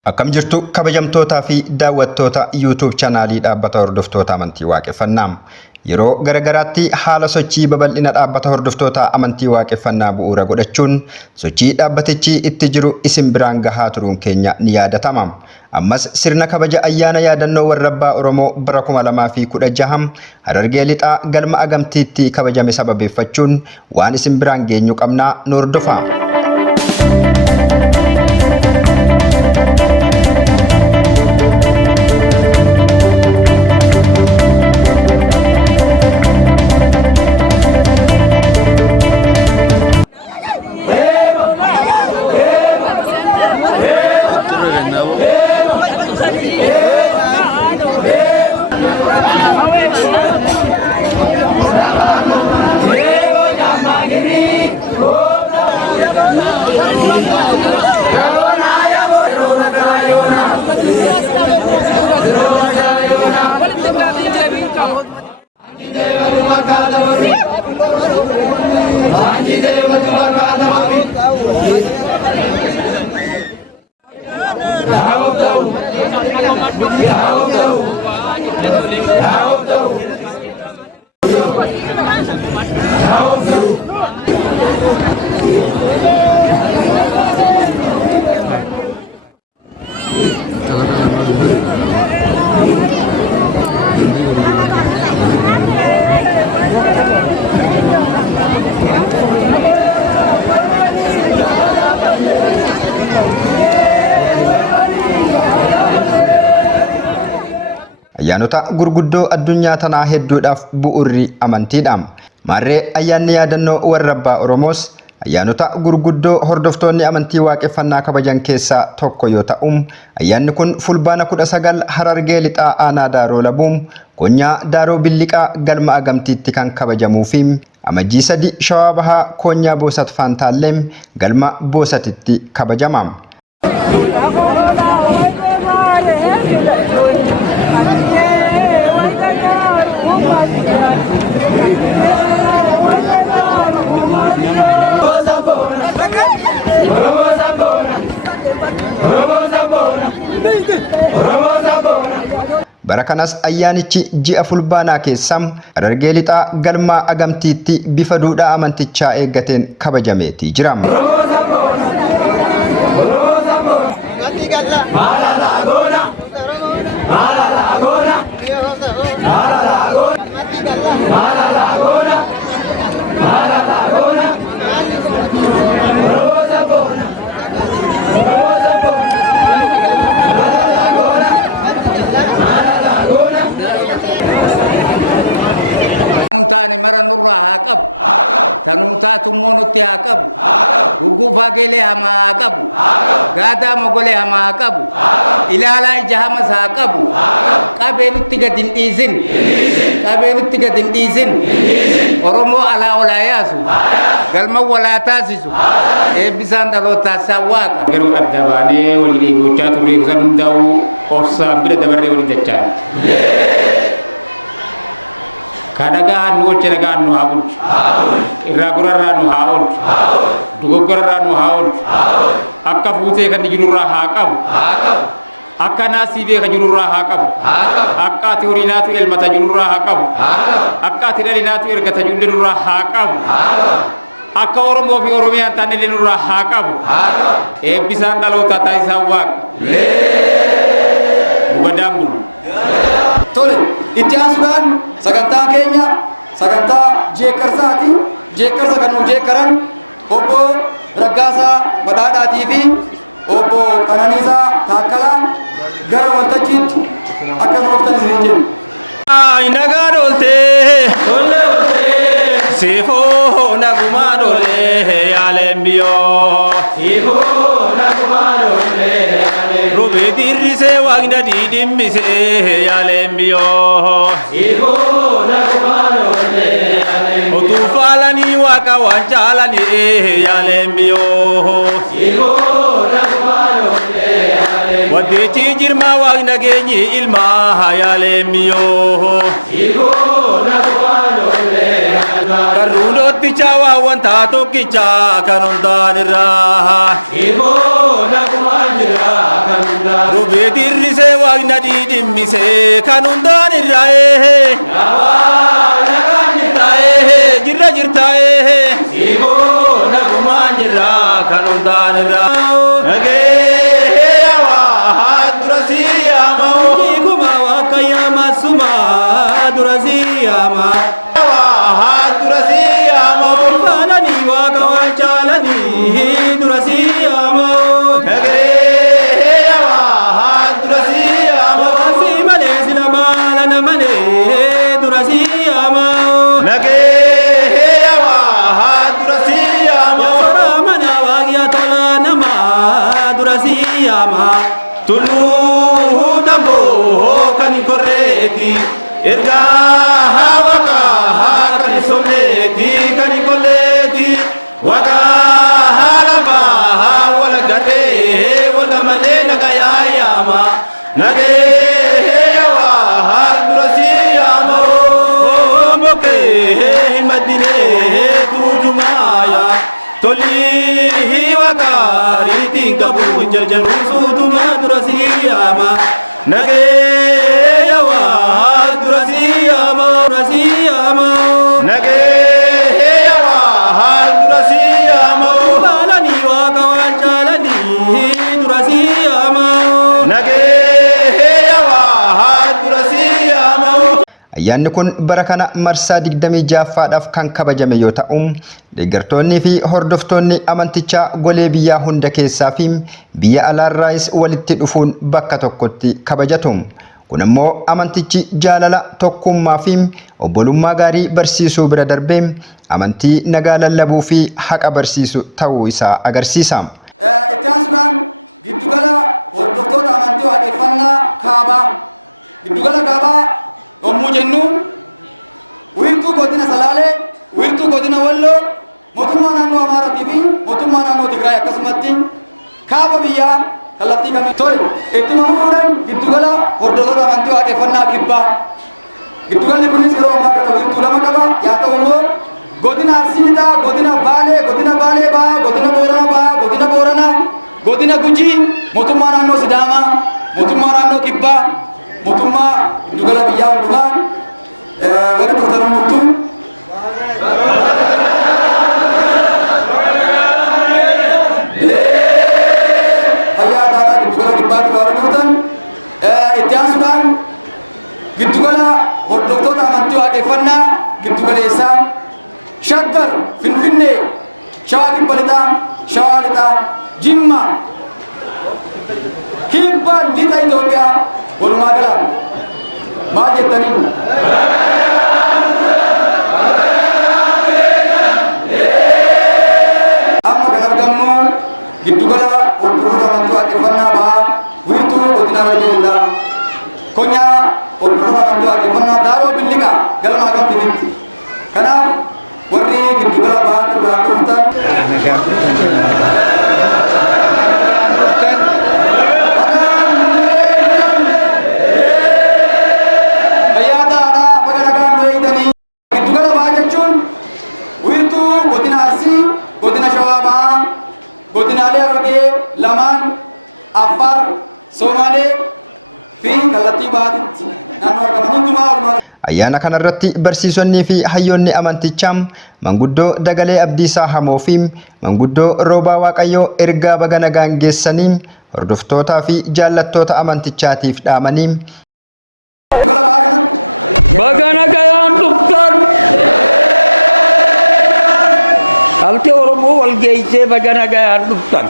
Akkam jirtu kabajamtootaa fi daawwattoota YouTube chaanaalii dhaabbata hordoftoota amantii waaqeffannaa. Yeroo garagaraatti haala sochii babal'ina dhaabbata hordoftoota amantii waaqeffannaa bu'uura godhachuun sochii dhaabbatichi itti jiru isin biraan gahaa turuun keenya ni yaadatama. Ammas sirna kabaja ayyaana yaadannoo warrabbaa Oromoo bara 2016 Harargee Lixaa galma Agamtiitti kabajame sababeeffachuun waan isin biraan geenyu qabnaa nu hordofaa. Ayyaanota gurguddoo addunyaa tanaa hedduudhaaf bu'uurri amantiidha. Marree ayyaanni yaadannoo warrabbaa Oromoos ayyaanota gurguddoo hordoftoonni amantii waaqeffannaa kabajan keessaa tokko yoo ta'u, ayyaanni kun fulbaana 19 Harargee Lixaa aanaa Daaroo Labuum konyaa Daaroo Billiqaa galma Agamtiitti kan kabajamuu fi amajjii 3 Shawaa Bahaa konyaa Boosat Faantaalleem galma Boosatitti kabajama. Bara kanas ayyaanichi ji'a fulbaanaa keessaa Harargee Lixaa galma Agamtiitti bifa duudhaa amantichaa eeggateen kabajameetii jira. Tani mara nurra haqab tanumta tumonutti haqab gugufa gele hama haqab gada mogole hama haqab ilala ijahama haqab qabenutti gadin izin Oromo ala olayasu galma wala tasisu ebisan dalota sawaqa geru adabane wali gocha turi zandaw ofsa bida dabarre wali dachan Kadagaan nu ceragaan nu haul, iragurarra nu haul, dugogorra nu haul, akka fuute kan dijurra haqab, akka nasibe kan dijurra haqab, akka teorinatu ilmata dijurra haqab, akka tidalinatu ergata dijurra haqab, akka Oromo fi Oromiyaa tanne dijurra haqab, ebisan dalota taisawak, bugadamu. Tole itti aansuudhaan sagantaa keenya sagantaa jeeqarsaati. Jeeqarsa kan nu jeeqaran obbo Raggaasaa Badhaadhaatii fi obbo Qananiisaa Taakkalaa gara waltajjiitti akka nu dhuftan isin jenna. Nagaan oolte Sifoo nagumaan oolle yaaleen biyyoo Rubee dirrisee waaqna diidimmisee yaaleen biyyoo Otuu faalanii waaqa waan jaalanii yaaleen biyyoo Waddeechi jirmaa waaqna geenyi ilmaa yaaleen biyyoo Karruudootti chaawaa wanta tokkicha kan hundaan irraa. Rubee dirrisee waaqna dhidhimmisee kan hundaan irraa. Jirra jirtaa. Nagumaan jirra kan hundaan irraa. Tulu dambo kan korreeti erga waka kan somneeti kan kolleeti waka halaba wala gade wala male naga yaama nage yawa durasi yaama moke madine tujumaya Toli wakari tingkabu jajaru suduma durasiyama nage yawa durasiyama nage yawa durasiyama balani wakawanchalani durasiyama nage yawa durasiyama. Ayyaanni kun bara kana marsaa 26ffaadhaaf kan kabajame yoo ta'u deeggartoonni fi hordoftoonni amantichaa golee biyyaa hunda keessaa fi biyya alaarraayis walitti dhufuun bakka tokkotti kabajatu. Kun immoo amantichi jaalala, tokkummaa fi obbolummaa gaarii barsiisuu bira darbee amantii nagaa lallabuu fi haqa barsiisu ta'uu isaa agarsiisa. Itti aansuudhaan giddugala hordoftoota amantii waaqeffannaa kaabaa. Giddugala kaabaa yommuu jennu wiirtuu godina Salaalee, wiirtuu godina Walloo, mootummaa naannoo Amaaraatii fi mootummaa naannoo Tigraay akkasumatti kaaba biyyaa kallattii kamiin tole itti mamuudhaan giddugala hordoftoota amantii waaqeffannaa kibbaa. Giddugalli kunis yeroo ammaa kana wiirtuu lama qaba. Yaa ta'u immoo godina Arsii Lixaa, godina Baalee Bahaa, godina Booranaa Bahaa, godina Booranaa, godina Gujii, mootummaa naannoo Sidaamaa, mootummaa naannoo Kibbaa, mootummaa giddugala biyyaa hundumaa warri dhuftan hundumtuu fayyaa taataa giddugala kibbaatti warri dhuftan itti aansuudhaan giddugala hordoftoota amantii waaqeffannaa giddugaleessaa Shaggar, Finfinnee, Shawaa Kibba Lixaa, Shawaa Lixaa, Jimmaa, Kibba Lixa Itoophiyaa walumaa galaa maal jettanii? Amma kan argamnu giddugala hordoftoota amantii waaqeffannaa bahaa wiirtuu godina Wallaggaa konyaa hordoftoota amantii waaqeffannaa Daaroo Billiqaa galmaa Gamtiitti. Kanaaf warri giddugala bahaa irraa dhuftan godinaalee argee lamaan Affaar, Somaalee fi kallattii bahaatti naannoo argaman hundumaa walumaa. Ayyaana kanarratti barsiisonni fi hayyoonni amantichaa manguddoo Dagalee Abdiisaa Hamoo fi manguddoo Roobaa Waaqayyoo ergaa baga nagaan geessanii hordoftootaa fi jaallattoota amantichaatiif dhaamanii baga nagaan dhuftan Alti Oromoo walgeessee baga nagaan dhuftan.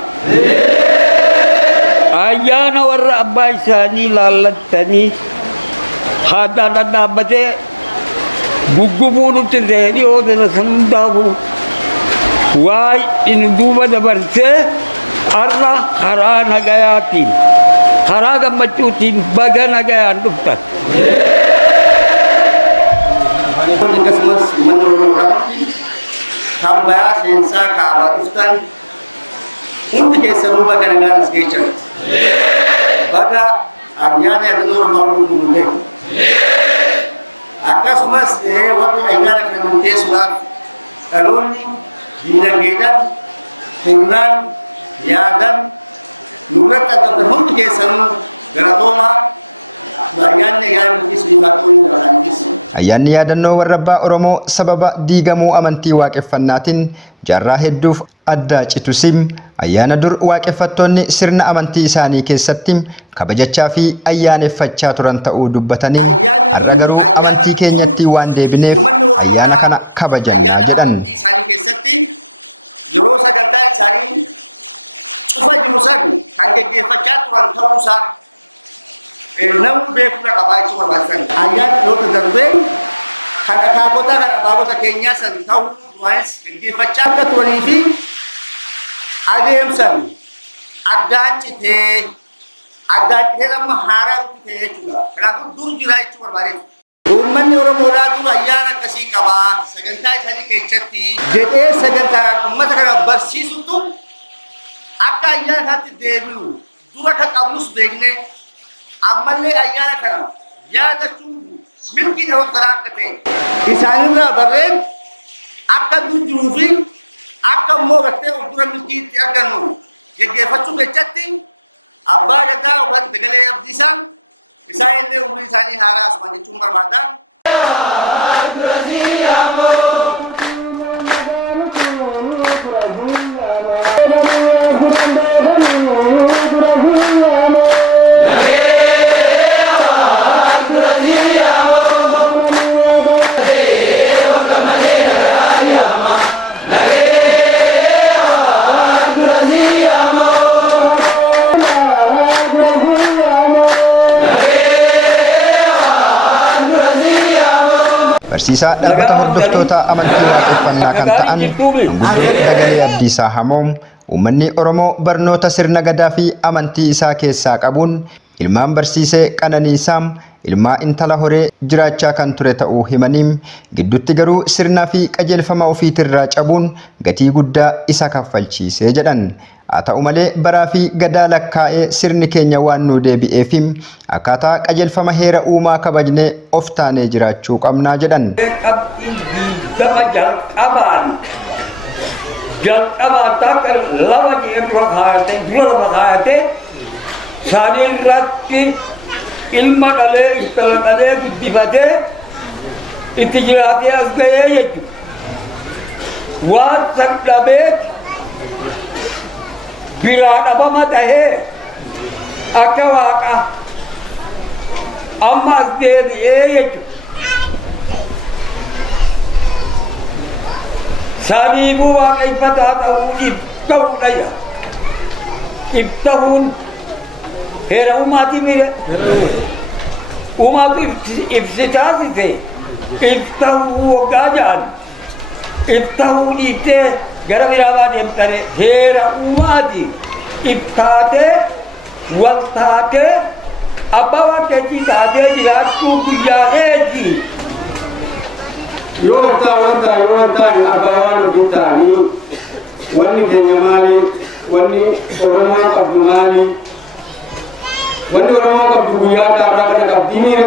Ayyaana warra abbaa isaanii laallattanii haadhaan dhadhaabbatee guggubuu nutti ta'e dhiyoo sana san hundaafu waa'ee inni duuba dabarsee har'a karaa nagayaatiin karaa gammachuutiin baga nagaan dhuftan. Akkasumas mana Oromoodhaatti kan bayaa seensaa kaabaa dhuftan hundi keessanuu baga nagaan as geechan. Baga ayyaana yaadannoo Oromoo hundee. Akkasumas warri ayyaana kana murteessuudhaaf dhaloonni diinagdeedhaan humnaan yaadan nurratti argamtan hundi keessanuu galatoomaa ayyaanni yaadannoo warra abbaa Oromoo sababa diigamuu amantii waaqeffannaatiin jaarraa hedduuf adda citusim ayyaana dur waaqeffattoonni sirna amantii isaanii keessatti kabajachaa fi ayyaaneffachaa turan ta'uu dubbatanii har'a garuu amantii keenyatti waan deebineef ayyaana kana kabajannaa jedhan. Yeroo sagantaa isaanii cufa jiru san kan gaggeeffachaa turan ta'uusaa namni beekudha qabaa jechuudha baasan. Ayyaanni yeroo darbee kan akaakota kan abaabota keenyaa san ta'uu duraanis gaggeeffachaa akka turanii fi adeemsan addaan citee amma haaraa citee jechuudha. Kanaafuu dur jira jechuu barbaadeetu. Uummanni Oromoodhaa dur ayyaana akkasii qabaa sagantaa isaanii keessatti jedhee sagantaa uummata kana barsiisutu akka ayyaana kanatti deebi'u dura kan qabnus beeknee ammallee ayyaana kana yaadachuun milkii dhaloota kanaa akka ta'e isaanirraa barreen akka jiruu fi akka immoo gartee of dura milkii itti argannu gaggeeffachuu keessatti abbaa gadaa yookaan Dagalee Abdiisaa isaan illee umrii isaanii haaraa asuma jechuun barbaada. Barsiisaa dhaabbata hordoftoota amantii waaqeffannaa kan ta'an Manguddoo Dagalee Abdiisaa Hamoom uummanni Oromoo barnoota sirna gadaa fi amantii isaa keessaa qabuun ilmaan barsiisee qananiisaam ilmaa intala horee jiraachaa kan ture ta'uu himaniim gidduutti garuu sirnaa fi qajeelfama ofiitirraa cabuun gatii guddaa isa kaffalchiisee jedhan. Haa ta'u malee baraa fi gadaa lakkaa'ee sirni keenya waan nu deebi'eefim akkaataa qajeelfama heera uumaa kabajnee of taanee jiraachuu qabnaa jedhan. Jalqabaan takka lama dura kaayatee sanii irratti ilma dhalee intala dhalee guddifatee itti jiraatee as ga'ee jechuudha. Waan san dhabeeti biraa dhabama tahee akka waaqa amma as deebi'ee jechuudha. Saniifuu waaqeffataa ta'uu ibsa'uudha. Ibsa'uun heera uumaatii mire uumaatu ibsitaasise ibsa'uu waggaa ja'an ibsa'uu dhiibtee gara biraabaa deemtane heera uumaati ibsaatee wal taatee abbaa waaqeetii taatee jiraachuu guyyaa eeti. Yoo ta'an abbaan ofii ta'anii wanni keenya maali? Wanni Oromoo qabdu maali? Wanni Oromoo qabdu guyyaa kaarraa kana qabdiinire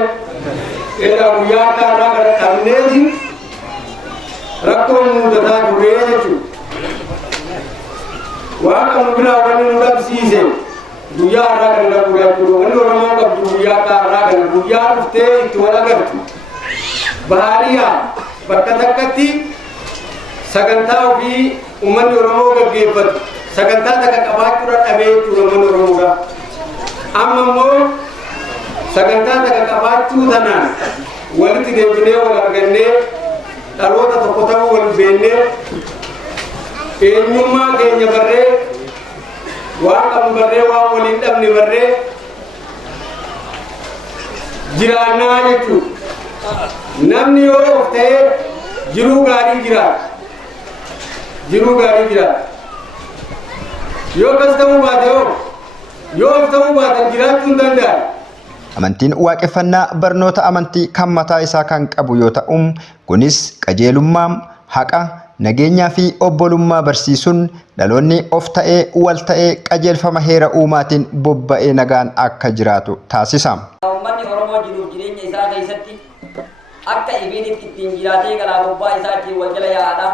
egaa guyyaa kaarraa kana qabneeti rakkoon mudataa turee jechuudha. Waan qabnu biraa wanni nu dhabsiise guyyaa har'aa kana dhabuu jechuudha. Wanni Oromoo qabdu guyyaa kaarraa kana guyyaa dhuftee itti wal agartu. Baariyaa bakka takkatti sagantaa ofii uummanni Oromoo gaggeeffatu sagantaa takka qabaachuudha dhabee jechuudha uummanni Oromoodha. Amma immoo sagantaa takka qabaachuu tanaan walitti deebinee wal argannee dhaloota tokko ta'uu wal beennee eenyummaa keenya barree waan qabnu barree waan waliin dhabne barree jiraannaa jechuudha. Namni yoo of ta'ee jiruu gaarii jiraata. Yoo akkas ta'uu baate yoo of ta'uu baatan jiraachuu hin danda'an. Amantiin waaqeffannaa barnoota amantii kan mataa isaa kan qabu yoo ta'u kunis qajeelummaa, haqa, nageenyaa fi obbolummaa barsiisuun dhaloonni of ta'ee wal ta'ee qajeelfama heera uumaatiin bobba'ee nagaan akka jiraatu taasisa. Uummanni Oromoo jiruuf jireenya isaa keessatti akka ibiinitti ittiin jiraatee garaa gubbaa isaatiin wal jala yaa'adha.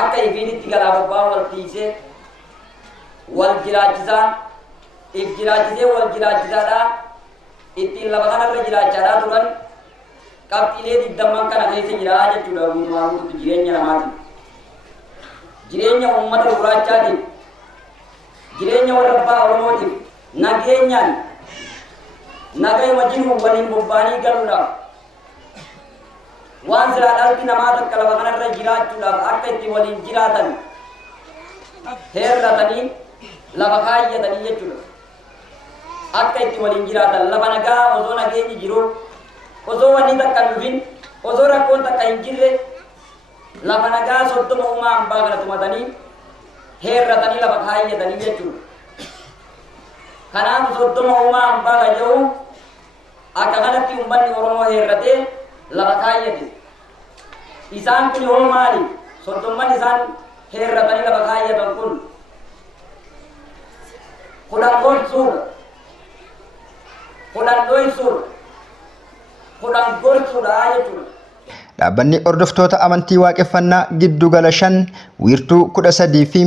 akka ifiinitti galaabobbaa wal tiisee wal jiraachisaan if jiraachisee wal jiraachisaadha ittiin lafa kanarra jiraachaadhaa turan qabxiilee digdamman kana keessa jiraa jechuudha guutumaan guututti jireenya namaatiif jireenya uummata gurraachaatiif jireenya warra abbaa oromootiif nageenyaan nagayuma jiru waliin bobbaanii galuudhaaf waan silaa dhalti namaa takka lafa kanarra jiraachuudhaaf akka itti waliin jiraatan heerratanii lafa kaayyatanii jechuudha akka itti waliin jiraatan lafa nagaa osoo nageenyi jiru osoo wanni takka hin dhufin osoo rakkoon takka hin jirre lafa nagaa 30 uumaa hambaa kana tumatanii heerratanii lafa kaayyatanii jechuudha kanaaf 30 uumaa hambaa kana jedhu akka kanatti uummanni Oromoo heerratee lafa kaayyate isaan kun yoo maali 30 isaan heerratanii lafa kaayyatan kun kudhan gorsuudha kudhan dhoysuudha kudhan gorsuudha jechuudha. Dhaabbanni hordoftoota amantii waaqeffannaa giddu gala 5 wiirtuu 13 fi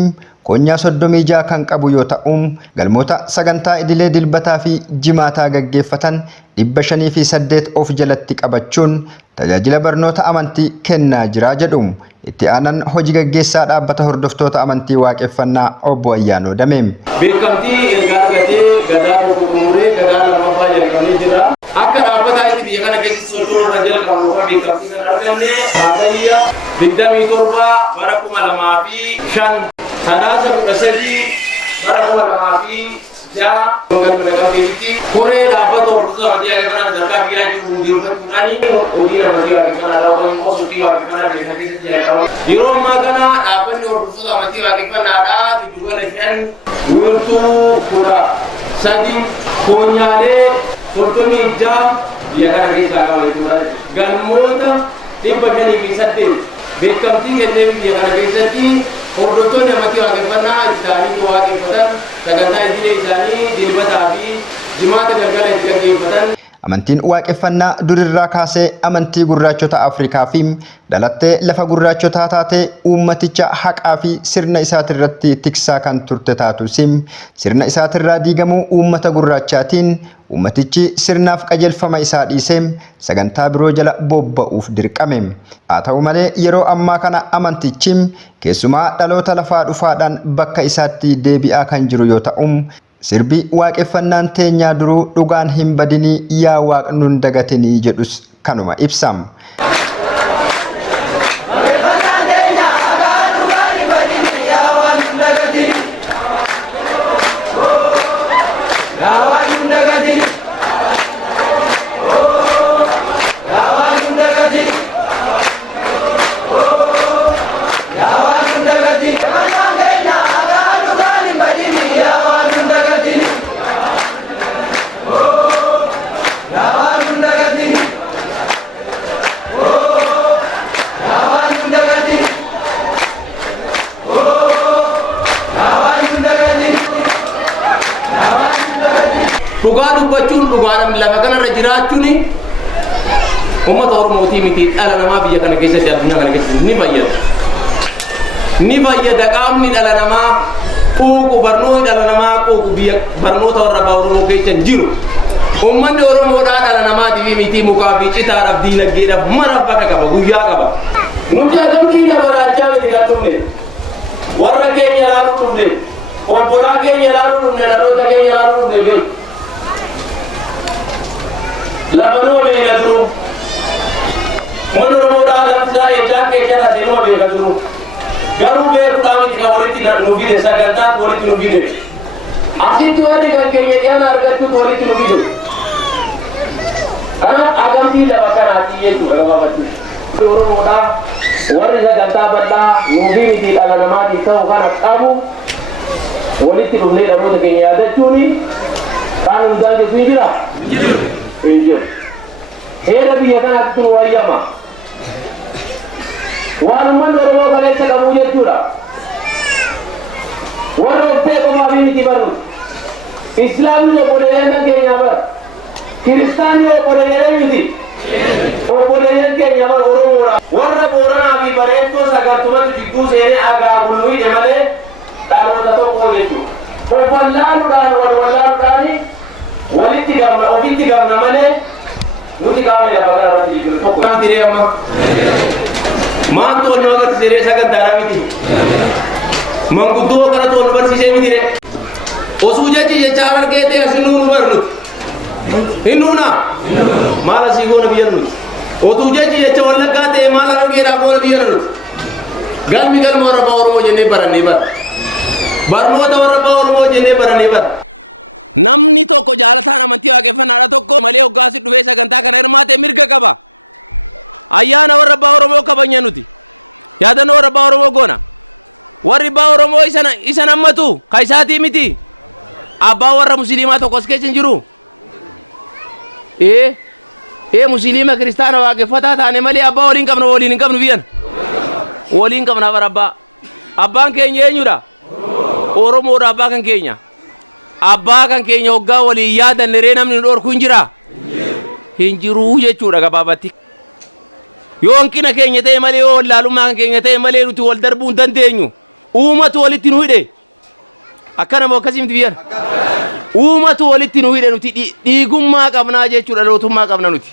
konyaa 36 kan qabu yoo ta'u galmoota sagantaa idilee dilbataa fi jimaataa gaggeeffatan 508 of jalatti qabachuun tajaajila barnoota amantii kennaa jira jedhu itti aanan hojii gaggeessaa dhaabbata hordoftoota amantii waaqeffannaa obbo Ayyaanoo Dameem. Beekamtii erga argatee gadaa tokko xumuree gadaa lammaffaa jalqabee jira. Akka dhaabbataa itti biyya kana keessa socho'uu irra jalqabu yookaan beekamtii kan arganne Hagayya 27 bara 2005 Sadaasa 13 bara 2006 koree dhaabbata hordoftoota amantii waaqeffannaa sadarkaa biyyaa jiru hundeeffachuudhaan hojii amantii waaqeffannaa raawwatan mootummaa waaqeffannaa biyya keessatti jalqaba. Yeroo ammaa kana dhaabbanni hordoftoota amantii waaqeffannaadhaa giddu gala 5 wiirtuu 13 koonyaalee 36 biyya kana keessaa qaba jechuudha. Galmoota 508 beekamtii kennee biyya kana keessatti hordoftoonni amantii waaqeffannaa isaanii waaqeffatan sagantaa idilee isaanii dilbataa fi jimaata galgala itti gaggeeffatan. Amantiin waaqeffannaa durirraa kaasee amantii gurraachota Afrikaa fi dhalattee lafa gurraachotaa taatee uummaticha haqaa fi sirna isaatirratti tiksaa kan turte taatus sirna isaatirraa diigamuu uummata gurraachaatiin uummatichi sirnaaf qajeelfama isaa dhiisee sagantaa biroo jala bobba'uuf dirqame. Haa ta'u malee yeroo ammaa kana amantichi keessumaa dhaloota lafaa dhufaadhaan bakka isaatti deebi'aa kan jiru yoo ta'u sirbi waaqeffannaan teenyaa duruu dhugaan hin badinii yaa waaq nun dagatinii jedhus kanuma ibsam. Dhugaa dubbachuun dhugaadhaan lafa kanarra jiraachuun uummata Oromootii miti dhala namaa biyya kana keessatti addunyaa kana keessatti ni fayyada. Ni fayyada qaamni dhala namaa quuqu barnoonni dhala namaa quuqu biyya barnoota warra abbaa Oromoo keessa jiru. Uummanni Oromoodhaa dhala namaatiif miti mukaa fi citaadhaaf diinagdeedhaaf mara bakka qaba guyyaa qaba. Nuti adamkii dabalaachaa miti kan dhumne warra keenya ilaaluu dhumne obbolaa keenya ilaaluu dhumne dhaloota keenya ilaaluu dhumne beeku. Lafanuma beeka turu Oromoodhaa laftisaa eegdaa keessa haaseenuma beeka turu garuu beekuudhaan itti kan walitti nu fide sagantaa walitti nu fide asitti warri kan keenya dhiyaana argachuutu walitti nu fide kanaaf agamtii lafa kanaatii jechuudha gabaabatti Oromoodhaa warri sagantaa bal'aa nuufii miti dhala namaatiif ta'u kana qabu walitti dhufnee namoota keenya yaadachuuni kaan hundaan dhufii jira. Hera biyya kanaatti nu wayyama. Waan uummanni Oromoo kaleessa qabu jechuudha. Warra oftee qomaa fi miti barru. Islaamni obboleeyyan kan keenya bara. Kiristaanni obboleeyyan miti. Obboleeyyan keenya bara Oromoodha. Warra warra Booranaa fi Bareeddoo sagaltumatti gidduu seenee agaa bulluun malee dhaloota tokko jechuudha. Wallaaluudhaan walitti qabna ofitti qabna malee nuti qaamee magaalaa jiru tokko kan tiree amma maan toonni waqti siree sagantaa miti manguddoo kana toonni barsiisee miti re osoo jecha argee ta'e asinuu nu barnuti hinnuuna maal asii goona biyya nuti osoo jecha wallaggaa ta'e maal argeedhaa goona biyya nuti galmi galma warra Oromoo jennee barannee bara barnoota warra Oromoo jennee barannee bara. Namni tokko jaalataan amantii waaqeffannaadha tokko malee hoggaasi dhufee sagantaa kana hirmaate mirga qaba. Ayyaana warra abbaa Oromoo kabanya nuti. Yaadannoo warra abbaa Oromoo goona. Warri abbaa Oromoo isan hammatu ka isaatii miti. Abbaa warra musliimaa tokko as keessa hin jiru. Musliima kiristaana waaqeffataa taane malee abbaa waliin hin qabnu biyyan. Waliin qabna bara abbaa. Abbaan keenya eenyudha? Oromoodha abbaa kan keenya. Abbaa kan keenya hoggaa waliin yaadanne namni nu dhorku hin jira? Hin jiru jechuudha gabaabatti. Yoo hanqina keenya ta'e malee yoo wallaalummaa kan keenya ta'e malee nuti wal darbuu hin dandeenyu. Uumatu walitti nu hidhe. Akkana moo akkasii miti biyyan? Uumatu walitti nu hidhe nuti dhiigummaa qabnaa jechuudha lootummaa qabna nuti.